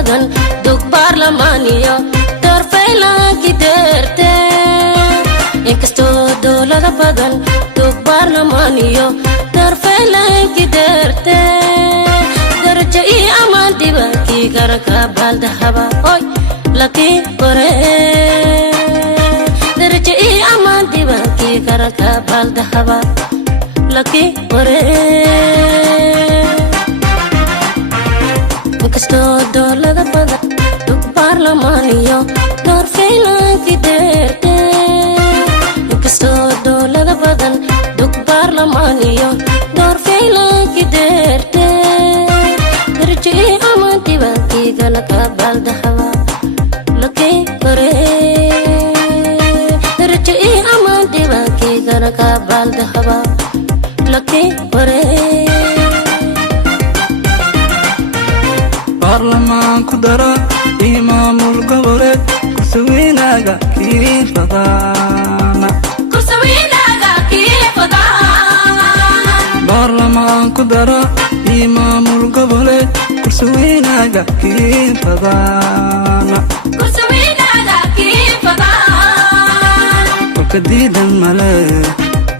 badan dug baarlamaaniyo doorfaylaan kideerte inkastoo dowlada badan dug baarlamaaniyo doorfaylaan kideerte darajo ii amaan dibaankii garanka baaldahaba oy lakii kore darajo ii amaan dibaankii garanka baaldahaba lakii kore inkastoo dowlada badan dug baarlamaaniyo doorfaylaan kideerte inkastoo dowlada badan dug baarlamaaniyo doorfaylaan kideerte darajo ii amaan dibaankii garanka baaldahaba lakii kore darajo ii amaan dibaankii garanka baaldahaba lakii kore baarlamaan ku dara iyo maamul goboleed kursiweynaga kii fadaana baarlamaan ku dara iyo maamul goboleed kursiweynaga kii fadaana kolka diidan male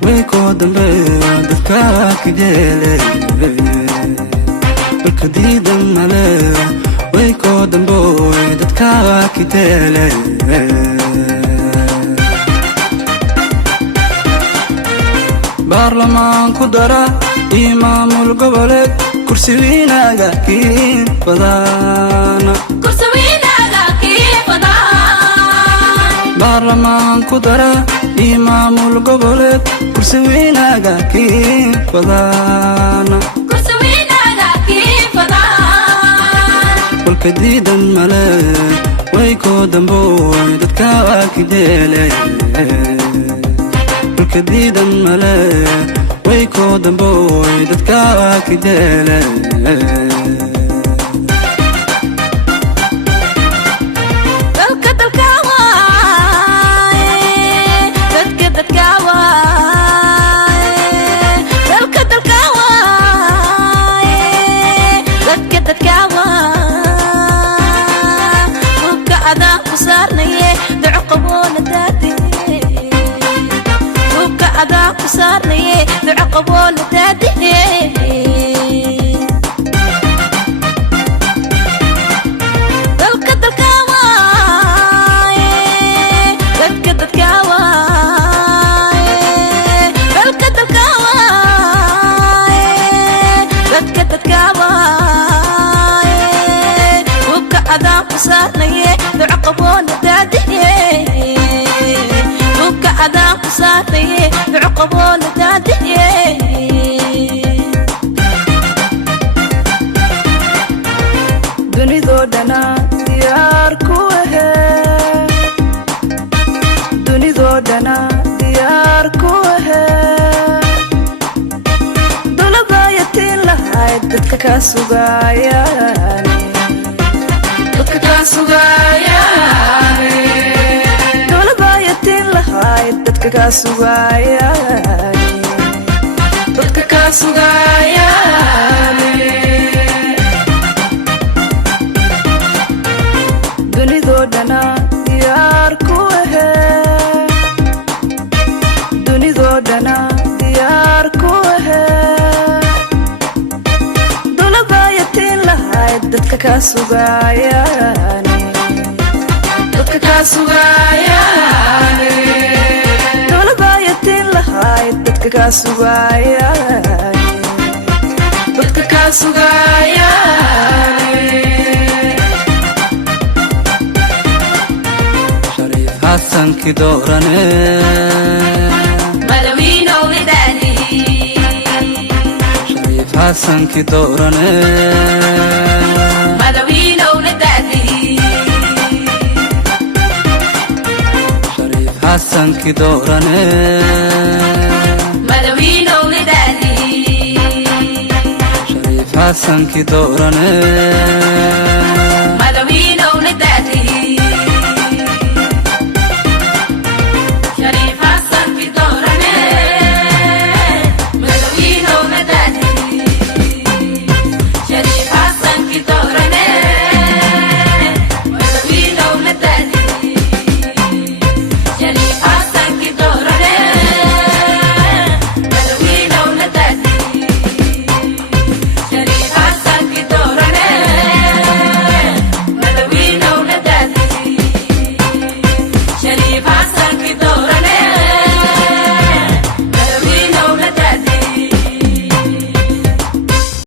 way koo dambe dadka kijeele kolka diidan male way koo damboy dadka kijeele baarlamaan ku dara iyo maamul goboleed kursiweynaga kii fadaana baarlamaan ku dara iyo maamul goboleed kursiweynaga kii fadaana kolka diidan male way koo damboy dadka kijeele kolka diidan male way koo damboy dadka kijeele صارني بعقبون تاديه بالقد الكواي بالقد الكواي بالقد الكواي بالقد الكواي وبقعدا صارني بعقبون تاديه وبقعدا صارني بعقبون تاديه دنيدو دنا ديار كوه دنيدو دنا ديار كوه دولبا يتين لهاyd dadka ka sugayaani dولبا يتين لهاyd dadka ka sugayaani dunido dana diyaar kuhe dunido dana diyaar kuhe dولبا yatiin lahayd dadka ka sugayaani dولبا yatiin lahayd dadka ka sugayaani شريف حسن كي دوراني مدوين ولداني شريف حسن كي دوراني مدوين ولداني شريف حسن كي دوراني مدوين ولداني شريف حسن كي دوراني